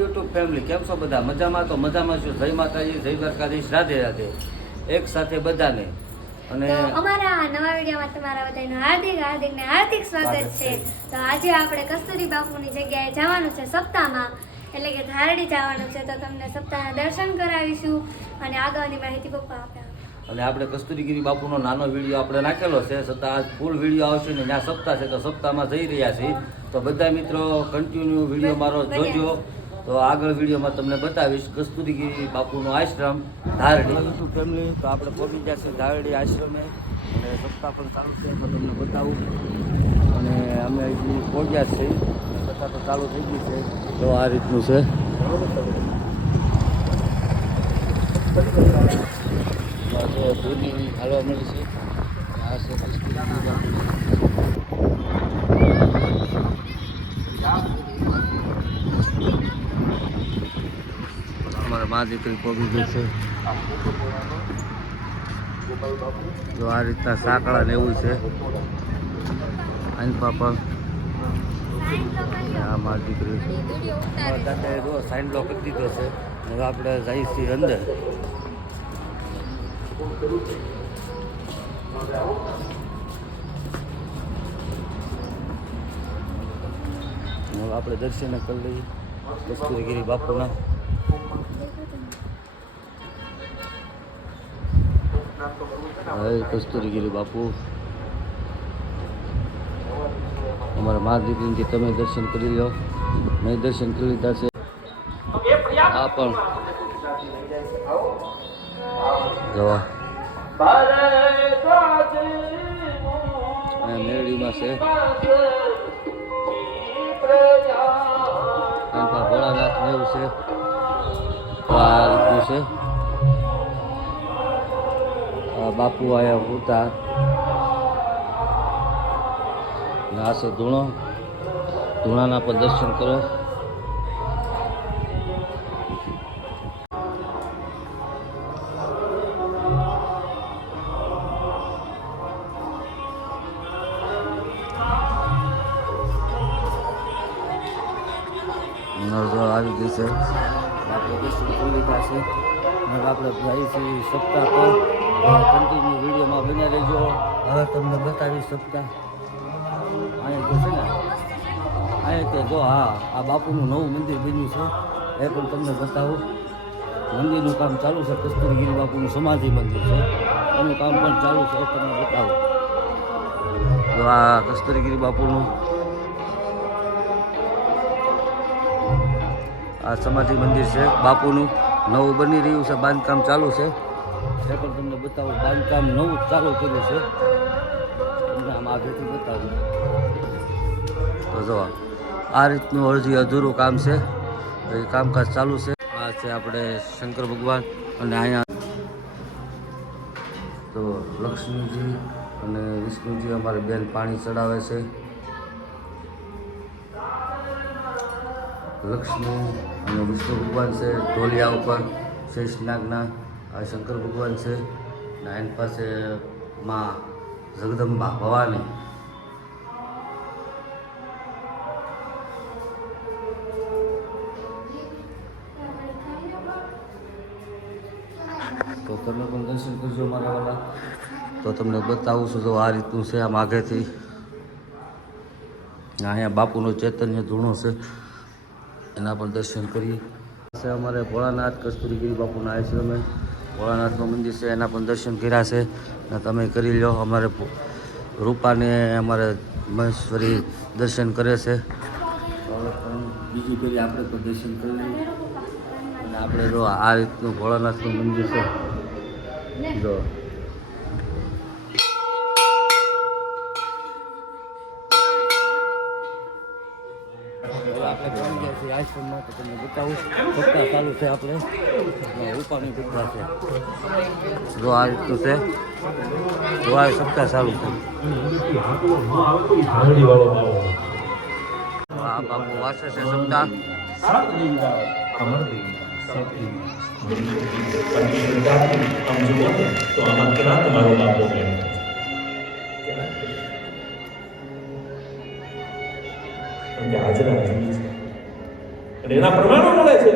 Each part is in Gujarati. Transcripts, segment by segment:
યુટ્યુબ ફેમિલી કેમ છો બધા? મજામાં તો મજામાં છું? જય માતાજી જય દ્વારકાધીશ રાધે રાધે. એક સાથે બધાને. અને અમારા નવા વિડીયોમાં તમારા બધાનું હાર્દિક હાર્દિક ને હાર્દિક સ્વાગત છે. તો આજે આપણે કસ્તુરી બાપુની જગ્યાએ જવાનું છે સપ્તાહમાં. એટલે કે ધારડી જવાનું છે. તો તમને સપ્તાહના દર્શન કરાવીશું અને આગળની માહિતી પપ્પા આપ્યા અને આપણે કસ્તુરીગીરી બાપુનો નાનો વીડિયો આપણે નાખેલો છે. છતાં આજ ફૂલ વીડિયો આવશે ને ત્યાં સપ્તાહ છે. તો સપ્તાહમાં જઈ રહ્યા છીએ. તો બધા મિત્રો કન્ટિન્યુ વીડિયો મારો જોજો. તો આગળ વિડીયોમાં તમને બતાવીશ કસ્તુરીગીરી બાપુનો આશ્રમ ધારડી. ફેમિલી તો આપણે પહોંચી છે ધારડી આશ્રમે. અને સપ્તાહ પણ ચાલુ છે તો તમને બતાવું. અને અમે હજી પહોંચ્યા છીએ. સપ્તાહ તો ચાલુ થઈ ગઈ છે. તો આ રીતનું છે. દૂધની હાલવા મળી છે આ છે. અમારા મા દીકરી પગી ગઈ છે. જો આ રીતના સાંકળા લેવું છે. આની પાપા. આ દીકરી દાદાએ જો દીધો છે. હવે આપણે જઈએ છીએ અંદર. હવે આપણે દર્શન કરી લઈએ. કસ્તુરીગીરી બાપુના. હવે કસ્તુરીગીરી બાપુ. અમારા મા દીકરીથી તમે દર્શન કરી લો. મેં દર્શન કરી લીધા છે. આ પણ. જવા. મેળીમાં છે. આ રીતનું છે બાપુ આયા હોતા ના છે ધૂણો ધૂણાના પર દર્શન કરો. છીએ કન્ટિન્યુ વિડીયોમાં બન્યા રહેજો. હવે તમને બતાવી શકતા અહીંયા તો છે ને, અહીંયા તે જો હા આ બાપુનું નવું મંદિર બન્યું છે. એ પણ તમને બતાવું. મંદિરનું કામ ચાલુ છે, કસ્તુરીગીરી બાપુનું સમાધિ મંદિર છે. એનું કામ પણ ચાલુ છે, એ તમને બતાવું. જો આ કસ્તુરીગીરી બાપુનું આ સમાધિ મંદિર છે, બાપુનું નવું બની રહ્યું છે, બાંધકામ ચાલુ છે. એ પણ તમને બતાવું, બાંધકામ નવું ચાલુ કર્યું છે. તમને આમ આગળથી બતાવું. તો જો, આ રીતનું અડધી અધૂરું કામ છે. એ કામકાજ ચાલુ છે. આ છે આપણે શંકર ભગવાન અને અહીંયા તો લક્ષ્મીજી અને વિષ્ણુજી અમારે બેન પાણી ચડાવે છે. લક્ષ્મી અને વિષ્ણુ ભગવાન છે, ઢોલિયા ઉપર, શેષનાગના. આ શંકર ભગવાન છે નાયન પાસે માં જગદંબા ભવાની. તો તમે પણ દર્શન કરજો મારા વાલા. તો તમને બતાવું છું તો આ રીતનું છે આમ આગેથી. અહીંયા બાપુનો ચૈતન્ય ધૂણો છે. એના પણ દર્શન કરીએ. અમારે ભોળાનાથ કસ્તુરીગીરી બાપુના આશ્રમે. ભોળાનાથનું મંદિર છે, એના પણ દર્શન કર્યા છે. અને તમે કરી લો, અમારે રૂપાને અમારે મહેશ્વરી દર્શન કરે છે. બીજી કરી આપણે પણ દર્શન કરી લઈએ. અને આપણે જો આ રીતનું ભોળાનાથનું મંદિર છે. જો આપણે ગયા છીએ તમને બતાવું. સપ્તાહ ચાલુ છે આપણે. ઉપાની બધા છે. જો આ રીતનું છે. જો આ સપ્તાહ ચાલુ છે. આ બાપુ વાંચે છે સપ્તાહ. તો અને એના પ્રમાણો મળે છે.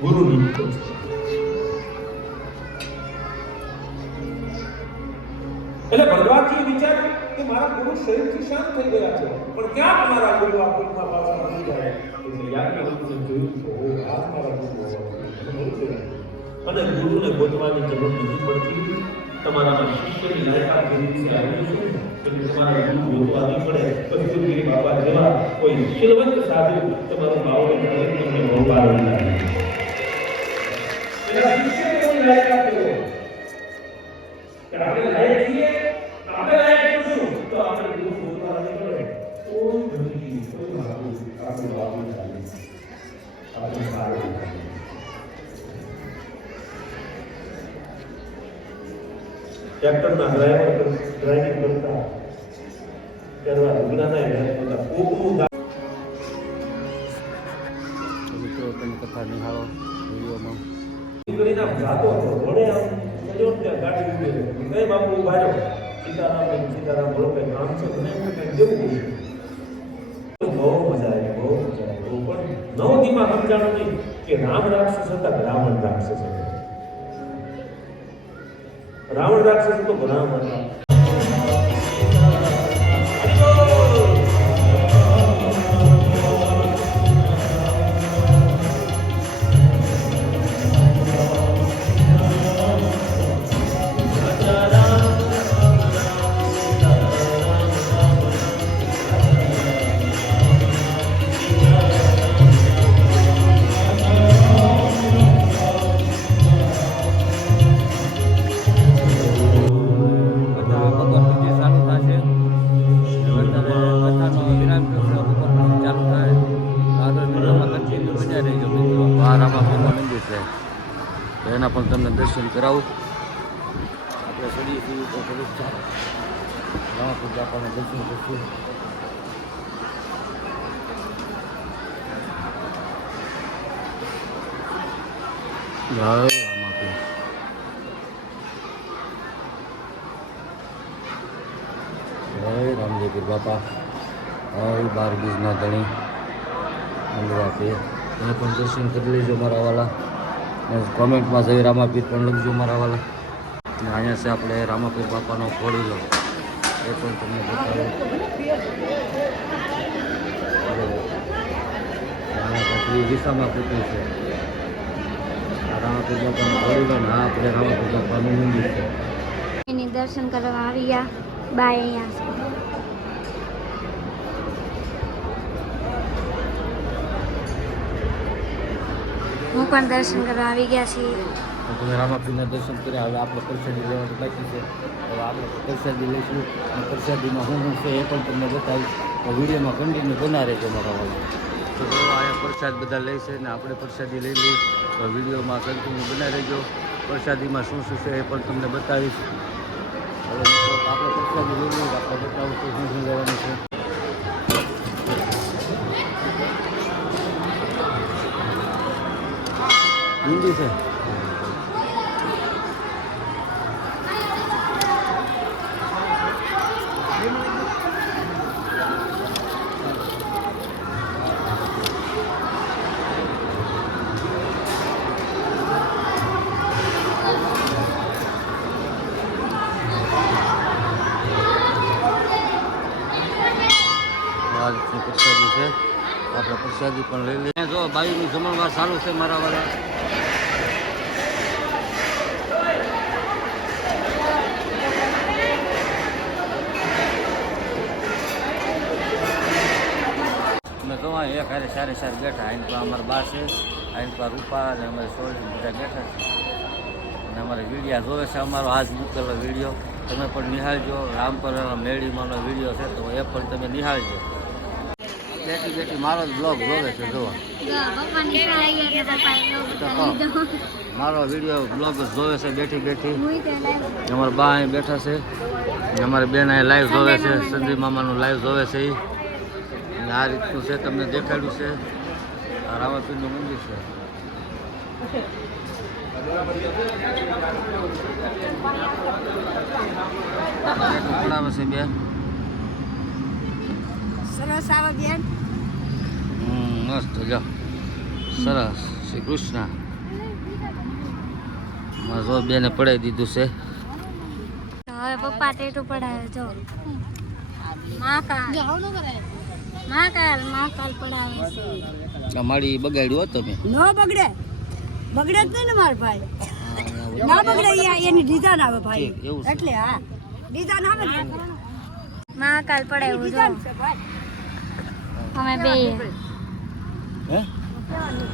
ગુરુની એટલે ભગવાનજી વિચાર્યું કે મારા ગુરુ શરીરથી શાંત થઈ ગયા છે પણ ક્યાં મારા ગુરુ આ કુટમાં પાછા મળી જાય એટલે યાજ્ઞવલ્ક્યે જોયું કે ઓહો, આ જ મારા ગુરુ હોવા જોઈએ. મને ઓળખી ગયા. અને ગુરુને ગોતવાની જરૂર નથી પડતી તમારામાં શિષ્યની લાયકાત જેવી છે આવી છે એટલે તમારે ગુરુ ગોતવા નહીં પડે કસ્તુરગીરી બાબા જેવા કોઈ શીલવંત સાધુ તમારું બાવળું કરે તમને ભોગવા નહીં લાગે એટલે શિષ્યની કોઈ લાયકાત ટ્રેક્ટરના ડ્રાઈવર ડ્રાઇવિંગ કરતા કરવા ઝઘડાના હેરાન થતા કોકનું દા- મિત્રો તમે કથા નિહાળો વિડીયોમાં કરીને આમ જાતો હતો રોડે આમ સજો ત્યાં ગાડી ઊભી રહી કઈ બાપુ ઊભા રહ્યો સીતારામ ને સીતારામ બોલો કઈ કામ છે મને એમ કઈ દેવું છે બહુ મજા આવી બહુ મજા આવી બહુ પણ નવ દીમાં સમજાણું નહીં કે રામ રાક્ષસ હતા કે રાવણ રાક્ષસ હતા રાવણ રાક્ષસ તો ઘણા હતા એના પણ તમને દર્શન કરાવું આપણે ચડીએ છીએ તો થોડુંક ચાલો રામાપીર બાપાના દર્શન કરશું જય રામાપીર જય રામદેવપીર બાપા હય બાર બીજના ધણી મંદવાપીર એને પણ દર્શન કરી લેજો મારા વાલા કોમેન્ટમાં જઈ રામાપીર પણ લખજો મારા વાલા. અને અહીંયા છે આપણે રામાપીર બાપાનો ખોડીલો એ પણ તમને બતાવું. પછી દિશામાં પૂછ્યું છે. રામાપીર બાપાનો ખોડીલો ને આ આપણે રામાપીર બાપાનું મંદિર છે. દર્શન કરવા આવી ગયા બાય અહીંયા. હું પણ દર્શન કરવા આવી ગયા છીએ. રામાપીરના દર્શન કર્યા, હવે આપણે પ્રસાદી લેવાનું બાકી છે. હવે આપણે પ્રસાદી લઈશું. અને પ્રસાદીમાં શું શું છે એ પણ તમને બતાવીશ. તો વિડીયોમાં કન્ટિન્યુ બના રહેજો મારા તો અહીંયા પ્રસાદ બધા લે છે આપણે પ્રસાદી લઈ લઈ તો વિડીયોમાં કન્ટિન્યુ બનાવી રહેજો. પ્રસાદીમાં શું શું છે એ પણ તમને બતાવીશ. હવે આપણે પ્રસાદી લઈ લઈએ, આપણે બતાવું તો શું શું લેવાનું છે. હિન્દી છે આ રીતની પ્રસાદી છે આપણે પ્રસાદી પણ લઈ લઈએ જો બાયુનું જમણવાર સારું છે મારા વાળા મેં એક હારે સારે સારે બેઠા. આઈન પર અમારા બા છે, આઈન પર રૂપા અને અમારે સોળી બધા બેઠા છે. અને અમારે વિડીયા જોવે છે અમારો આજ મૂકેલો વીડિયો. તમે પણ નિહાળજો રામપર મેળીમાંનો વીડિયો છે, તો એ પણ તમે નિહાળજો. બેઠી બેઠી મારો જ બ્લોગ જોવે છે, જોવા. મારો વીડિયો બ્લોગ જોવે છે, બેઠી બેઠી. અમારા બા અહીં બેઠા છે અમારી બેન અહીં લાઈવ જોવે છે, સંજય મામાનું લાઈવ જોવે છે એ અને આ રીતનું છે તમને દેખાડ્યું છે. રામાપીરનું મંદિર છે. કપડામાં છે બેન. સરસ આવે બેન. હમ, મસ્ત જો સરસ. શ્રી કૃષ્ણ. મારા બેને પડાવી દીધું છે. હવે પપ્પા ટેટું પડાવે જો. મહાકાલ મહાકાલ પડાવે છે. આ બગાડ્યું હોત તમે. ન બગડે. બગડે જ નહીં ને મારા ભાઈ. ના બગડે એની ડિઝાઇન આવે ભાઈ. એવું એટલે હા. ડિઝાઇન આવે મહાકાલ પડાવ્યું જો છે અમે બે. હે?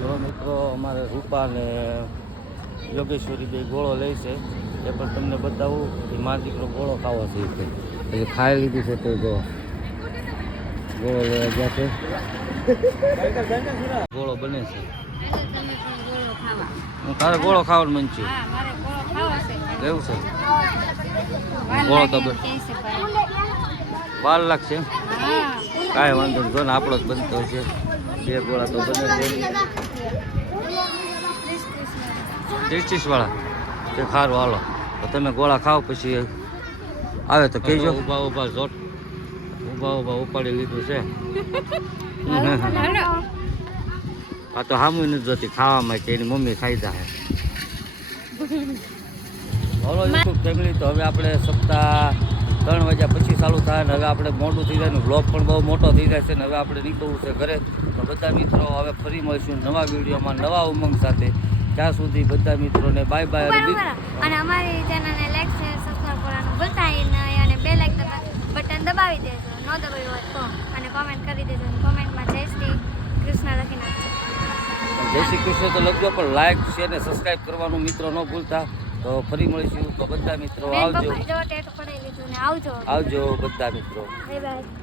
જો મિત્રો અમારે રૂપા ને યોગેશ્વરી બે ગોળો લે છે. એ પણ તમને બતાવું કે મારો દીકરો ગોળો ખાવો છે એ એટલે ખાઈ લીધું છે તો જો. ગોળો લેવા ગયા છે ગોળો બને છે. હું તારે ગોળો ખાવાનું મન છે. એવું છે? ગોળો તો બાર લાખ છે કાંઈ વાંધો નહીં. જો ને આપણો જ બનતો છે બે ગોળા તો બને છે ત્રીસ ત્રીસ વાળા તે ખારું હાલો. તો તમે ગોળા ખાઓ પછી આવે તો કહેજો. ઊભા ઊભા જોટ. ઊભા ઊભા ઉપાડી લીધું છે. આ તો હામું નથી જોતી ખાવામાં કે એની મમ્મી ખાઈ જાય હલો યુટ્યુબ ફેમિલી તો હવે આપણે સપ્તાહ ત્રણ વાગ્યા પછી ચાલુ થાય ને હવે આપણે મોટું થઈ જાય ને બ્લોગ પણ બહુ મોટો થઈ જાય છે ને હવે આપણે નીકળવું છે ઘરે. તો બધા મિત્રો હવે ફરી મળીશું નવા વિડીયોમાં નવા ઉમંગ સાથે. ત્યાં સુધી બધા મિત્રોને બાય બાય અને અને અમારી ચેનલને લાઈક ન દબાવ્યું હોય તો અને કોમેન્ટ કરી દેજો અને કોમેન્ટમાં જય શ્રી કૃષ્ણ લખી નાખજો. જય શ્રી કૃષ્ણ તો લખજો પણ લાઈક શેર ને સબસ્ક્રાઇબ કરવાનું મિત્રો ન ભૂલતા. તો ફરી મળીશું. તો બધા મિત્રો આવજો. આવજો. બધા મિત્રો. Bye bye